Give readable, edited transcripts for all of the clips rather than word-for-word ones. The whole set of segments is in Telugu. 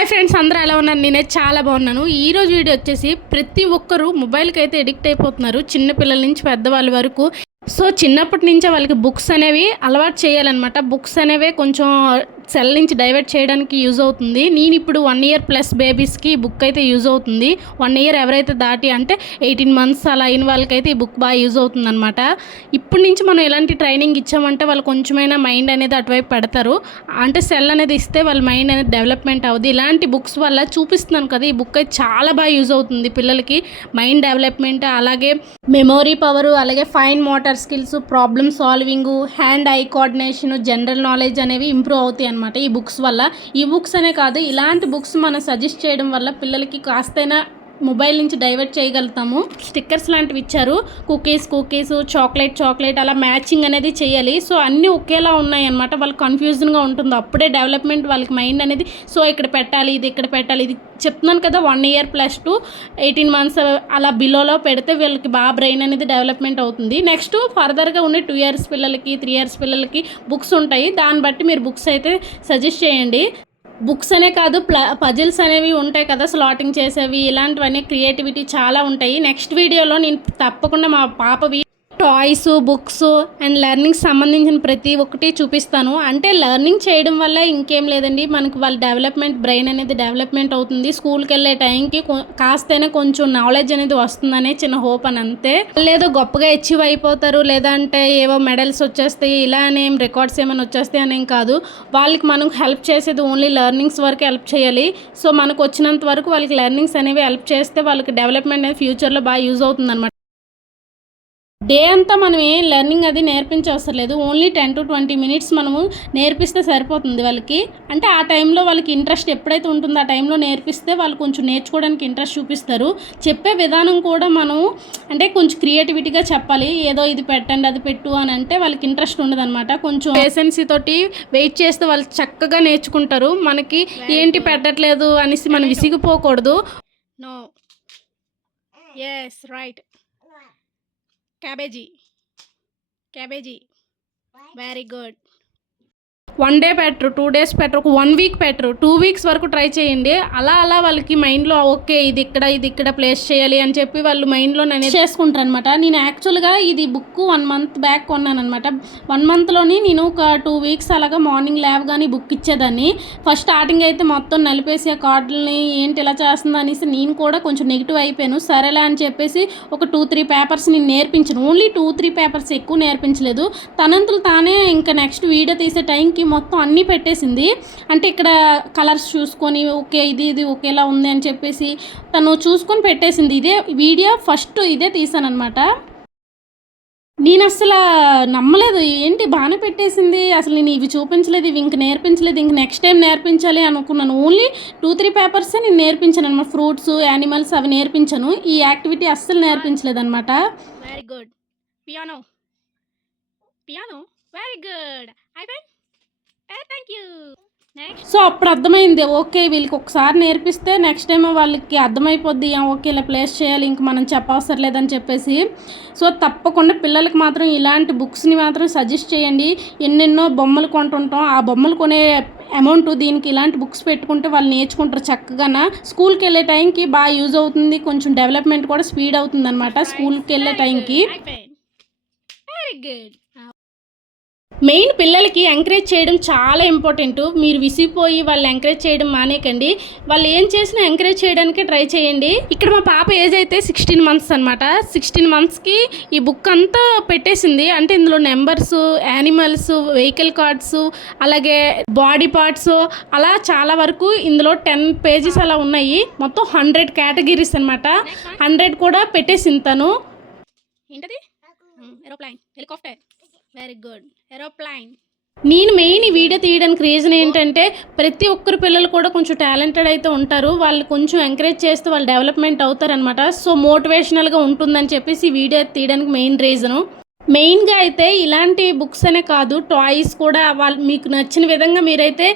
హాయ్ ఫ్రెండ్స్, అందరూ ఎలా ఉన్నారు? నేనైతే చాలా బాగున్నాను. ఈరోజు వీడియో వచ్చేసి ప్రతి ఒక్కరూ మొబైల్కి అయితే ఎడిక్ట్ అయిపోతున్నారు, చిన్నపిల్లల నుంచి పెద్దవాళ్ళ వరకు. సో చిన్నప్పటి నుంచే వాళ్ళకి బుక్స్ అనేవి అలవాటు చేయాలన్నమాట. బుక్స్ అనేవి కొంచెం సెల్ నుంచి డైవర్ట్ చేయడానికి యూజ్ అవుతుంది. నేను ఇప్పుడు 1 ఇయర్ ప్లస్ బేబీస్కి బుక్ అయితే యూజ్ అవుతుంది. 1 ఇయర్ ఎవరైతే దాటి అంటే 18 మంత్స్ అలా అయిన వాళ్ళకైతే ఈ బుక్ బాగా యూజ్ అవుతుంది అనమాట. ఇప్పటి నుంచి మనం ఎలాంటి ట్రైనింగ్ ఇచ్చామంటే వాళ్ళు కొంచెమైనా మైండ్ అనేది అటువైపు పెడతారు. అంటే సెల్ అనేది ఇస్తే వాళ్ళ మైండ్ అనేది డెవలప్మెంట్ అవుతుంది. ఇలాంటి బుక్స్ వల్ల చూపిస్తున్నాను కదా, ఈ బుక్ అయితే చాలా బాగా యూజ్ అవుతుంది పిల్లలకి. మైండ్ డెవలప్మెంట్, అలాగే మెమొరీ పవర్, అలాగే fine motor skills, problem solving, hand I coordination, general knowledge అనేవి ఇంప్రూవ్ అవుతాయి అనమాట ఈ బుక్స్ వల్ల. ఈ బుక్స్ అనే కాదు, ఇలాంటి బుక్స్ మనం సజెస్ట్ చేయడం వల్ల పిల్లలకి కాస్తైనా మొబైల్ నుంచి డైవర్ట్ చేయగలుగుతాము. స్టిక్కర్స్ లాంటివి ఇచ్చారు, కుకీస్, చాక్లెట్ అలా మ్యాచింగ్ అనేది చేయాలి. సో అన్నీ ఒకేలా ఉన్నాయి అనమాట. వాళ్ళకి కన్ఫ్యూజన్గా ఉంటుంది. అప్పుడే డెవలప్మెంట్ వాళ్ళకి మైండ్ అనేది, సో ఇక్కడ పెట్టాలి, ఇది ఇక్కడ పెట్టాలి, ఇది చెప్తున్నాను కదా. 1 ఇయర్ ప్లస్ టు 18 మంత్స్ అలా బిలోలో పెడితే వీళ్ళకి బాగా బ్రెయిన్ అనేది డెవలప్మెంట్ అవుతుంది. నెక్స్ట్ ఫర్దర్గా ఉండే 2 ఇయర్స్ పిల్లలకి, 3 ఇయర్స్ పిల్లలకి బుక్స్ ఉంటాయి. దాన్ని బట్టి మీరు బుక్స్ అయితే సజెస్ట్ చేయండి. బుక్స్ అనే కాదు, పజిల్స్ అనేవి ఉంటాయి కదా, స్లాటింగ్ చేసేవి, ఇలాంటివన్నీ క్రియేటివిటీ చాలా ఉంటాయి. నెక్స్ట్ వీడియోలో నేను తప్పకుండా మా పాపవి టాయ్స్, బుక్స్ అండ్ లెర్నింగ్ సంబంధించిన ప్రతి ఒక్కటి చూపిస్తాను. అంటే లెర్నింగ్ చేయడం వల్ల ఇంకేం లేదండి, మనకు వాళ్ళ డెవలప్మెంట్, బ్రెయిన్ అనేది డెవలప్మెంట్ అవుతుంది. స్కూల్కి వెళ్ళే టైంకి కాస్తైనా కొంచెం నాలెడ్జ్ అనేది వస్తుందనే చిన్న హోప్ అని అంతే. లేదో గొప్పగా అచీవ్ అయిపోతారు, లేదంటే ఏవో మెడల్స్ వచ్చేస్తాయి, ఇలా అనేం రికార్డ్స్ ఏమైనా వచ్చేస్తాయి అనేం కాదు. వాళ్ళకి మనం హెల్ప్ చేసేది ఓన్లీ లెర్నింగ్స్ వరకు హెల్ప్ చేయాలి. సో మనకు వచ్చినంత వరకు వాళ్ళకి లెర్నింగ్స్ అనేవి హెల్ప్ చేస్తే వాళ్ళకి డెవలప్మెంట్ అనేది ఫ్యూచర్లో బాగా యూజ్ అవుతుంది అనమాట. డే అంతా మనం ఏం లెర్నింగ్ అది నేర్పించవసరం లేదు. ఓన్లీ 10 to 20 మినిట్స్ మనము నేర్పిస్తే సరిపోతుంది వాళ్ళకి. అంటే ఆ టైంలో వాళ్ళకి ఇంట్రెస్ట్ ఎప్పుడైతే ఉంటుందో ఆ టైంలో నేర్పిస్తే వాళ్ళు కొంచెం నేర్చుకోవడానికి ఇంట్రెస్ట్ చూపిస్తారు. చెప్పే విధానం కూడా మనం అంటే కొంచెం క్రియేటివిటీగా చెప్పాలి. ఏదో ఇది పెట్టండి, అది పెట్టు అని అంటే వాళ్ళకి ఇంట్రెస్ట్ ఉండదు అనమాట. కొంచెం పేషెన్సీ తోటి వెయిట్ చేస్తే వాళ్ళు చక్కగా నేర్చుకుంటారు. మనకి ఏంటి పెట్టట్లేదు అనేసి మనం విసిగిపోకూడదు. No, yes, right, cabbage, very good. 1 day పెట్టరు, 2 డేస్ పెట్టరు, ఒక 1 వీక్ పెట్టరు, 2 వీక్స్ వరకు ట్రై చేయండి. అలా వాళ్ళకి మైండ్లో ఓకే ఇది ఇక్కడ ప్లేస్ చేయాలి అని చెప్పి వాళ్ళు మైండ్లో నేను చేసుకుంటారు అనమాట. నేను యాక్చువల్గా ఇది బుక్ 1 మంత్ బ్యాక్ కొన్నాను అనమాట. 1 మంత్లోని నేను ఒక 2 వీక్స్ అలాగా మార్నింగ్ లేవగానే బుక్ ఇచ్చేదాన్ని. ఫస్ట్ స్టార్టింగ్ అయితే మొత్తం నలిపేసి ఆ కార్డులని ఏంటి ఇలా చేస్తుంది అనేసి నేను కూడా కొంచెం నెగిటివ్ అయిపోయాను. సరేలే అని చెప్పేసి ఒక 2-3 పేపర్స్ నేను నేర్పించాను. ఓన్లీ 2-3 పేపర్స్, ఎక్కువ నేర్పించలేదు. తనంతలు తానే ఇంకా నెక్స్ట్ వీడియో తీసే టైంకి మొత్తం అన్నీ పెట్టేసింది. అంటే ఇక్కడ కలర్స్ చూసుకొని ఓకే ఇది ఒకేలా ఉంది అని చెప్పేసి తను చూసుకొని పెట్టేసింది. ఇదే వీడియో ఫస్ట్ ఇదే తీసానమాట. నేను అసలు నమ్మలేదు, ఏంటి బాగానే పెట్టేసింది, అసలు నేను ఇవి చూపించలేదు, ఇవి ఇంక నేర్పించలేదు, ఇంక నెక్స్ట్ టైం నేర్పించాలి అనుకున్నాను. ఓన్లీ 2-3 పేపర్సే నేను నేర్పించాను అనమాట. ఫ్రూట్స్, యానిమల్స్ అవి నేర్పించాను. ఈ యాక్టివిటీ అస్సలు నేర్పించలేదు అనమాట. Very good. Piano, very good. అయిపోయి థ్యాంక్ యూ. సో అప్పుడు అర్థమైంది, ఓకే వీళ్ళకి ఒకసారి నేర్పిస్తే నెక్స్ట్ టైం వాళ్ళకి అర్థమైపోద్ది, ఓకే ఇలా ప్లేస్ చేయాలి, ఇంక మనం చెప్పవసరం లేదని చెప్పేసి. సో తప్పకుండా పిల్లలకి మాత్రం ఇలాంటి బుక్స్ని మాత్రం సజెస్ట్ చేయండి. ఎన్నెన్నో బొమ్మలు కొంటుంటాం, ఆ బొమ్మలు కొనే అమౌంట్ దీనికి ఇలాంటి బుక్స్ పెట్టుకుంటే వాళ్ళు నేర్చుకుంటారు చక్కగా. స్కూల్కి వెళ్ళే టైంకి బాగా యూజ్ అవుతుంది, కొంచెం డెవలప్మెంట్ కూడా స్పీడ్ అవుతుంది అనమాట స్కూల్కి వెళ్ళే టైంకి. Very good. మెయిన్ పిల్లలకి ఎంకరేజ్ చేయడం చాలా ఇంపార్టెంట్. మీరు విసిగిపోయి వాళ్ళు ఎంకరేజ్ చేయడం మానేకండి. వాళ్ళు ఏం చేసినా ఎంకరేజ్ చేయడానికి ట్రై చేయండి. ఇక్కడ మా పాప ఏజ్ అయితే 16 మంత్స్ అనమాట. 16 మంత్స్కి ఈ బుక్ అంతా పెట్టేసింది. అంటే ఇందులో నెంబర్స్, యానిమల్స్, వెహికల్ కార్డ్స్, అలాగే బాడీ పార్ట్స్, అలా చాలా వరకు ఇందులో 10 పేజెస్ అలా ఉన్నాయి. మొత్తం 100 కేటగిరీస్ అనమాట. 100 కూడా పెట్టేసింది తను. ఏంటది? Aeroplane, helicopter. Very good, aeroplane. నేను మెయిన్ ఈ వీడియో తీయడానికి రీజన్ ఏంటంటే ప్రతి ఒక్కరు పిల్లలు కూడా కొంచెం టాలెంటెడ్ అయితే ఉంటారు. వాళ్ళు కొంచెం ఎంకరేజ్ చేస్తే వాళ్ళు డెవలప్మెంట్ అవుతారనమాట. సో మోటివేషనల్గా ఉంటుందని చెప్పేసి ఈ వీడియో తీయడానికి మెయిన్ రీజను. మెయిన్గా అయితే ఇలాంటి బుక్స్ అనే కాదు, టాయ్స్ కూడా వాళ్ళు మీకు నచ్చిన విధంగా మీరైతే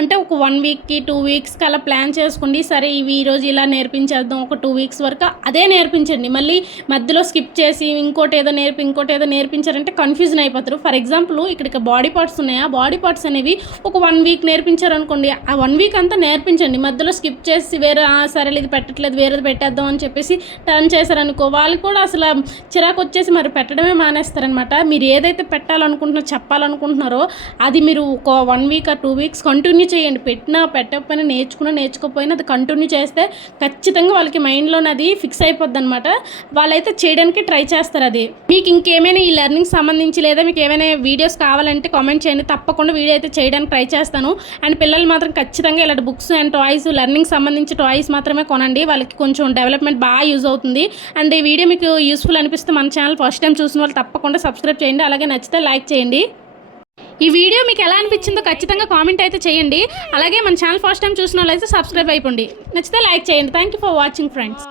అంటే ఒక 1 వీక్కి 2 వీక్స్కి అలా ప్లాన్ చేసుకోండి. సరే ఇవి ఈరోజు ఇలా నేర్పించేద్దాం, ఒక 2 వీక్స్ వరకు అదే నేర్పించండి. మళ్ళీ మధ్యలో స్కిప్ చేసి ఇంకోటి ఏదో నేర్పించారంటే కన్ఫ్యూజన్ అయిపోతారు. ఫర్ ఎగ్జాంపుల్ ఇక్కడ బాడీ పార్ట్స్ ఉన్నాయి, ఆ బాడీ పార్ట్స్ అనేవి ఒక 1 వీక్ నేర్పించారనుకోండి, ఆ 1 వీక్ అంతా నేర్పించండి. మధ్యలో స్కిప్ చేసి వేరే సరే ఇది పెట్టట్లేదు వేరేది పెట్టేద్దాం అని చెప్పేసి టర్న్ చేశారనుకో, వాళ్ళు కూడా అసలు చిరాకు వచ్చేసి మరి పెట్టడమే మానేస్తారనమాట. మీరు ఏదైతే చెప్పాలనుకుంటున్నారో అది మీరు ఒక 1 వీక్ ఆ 2 వీక్స్ కంటిన్యూ చేయండి. పెట్టకపోయినా నేర్చుకోకపోయినా అది కంటిన్యూ చేస్తే ఖచ్చితంగా వాళ్ళకి మైండ్లోనే అది ఫిక్స్ అయిపోద్ది అనమాట. వాళ్ళైతే చేయడానికి ట్రై చేస్తారు. అది మీకు ఇంకేమైనా ఈ లెర్నింగ్ సంబంధించి లేదా మీకు ఏమైనా వీడియోస్ కావాలంటే కామెంట్ చేయండి, తప్పకుండా వీడియో అయితే చేయడానికి ట్రై చేస్తాను. అండ్ పిల్లలు మాత్రం ఖచ్చితంగా ఇలాంటి బుక్స్ అండ్ టాయ్స్, లెర్నింగ్ సంబంధించి టాయ్స్ మాత్రమే కొనండి, వాళ్ళకి కొంచెం డెవలప్మెంట్ బాగా యూజ్ అవుతుంది. అండ్ ఈ వీడియో మీకు యూస్ఫుల్ అనిపిస్తే మన ఛానల్ ఫస్ట్ టైం చూసిన వాళ్ళు తప్పకుండా సబ్స్క్రైబ్ చేయండి, అలాగే నచ్చితే లైక్ చేయండి. ఈ వీడియో మీకు ఎలా అనిపించిందో ఖచ్చితంగా కామెంట్ అయితే చేయండి. అలాగే మన ఛానల్ ఫస్ట్ టైం చూసిన వాళ్ళు అయితే సబ్స్క్రైబ్ అయిపోండి, నచ్చితే లైక్ చేయండి. Thank you for watching friends.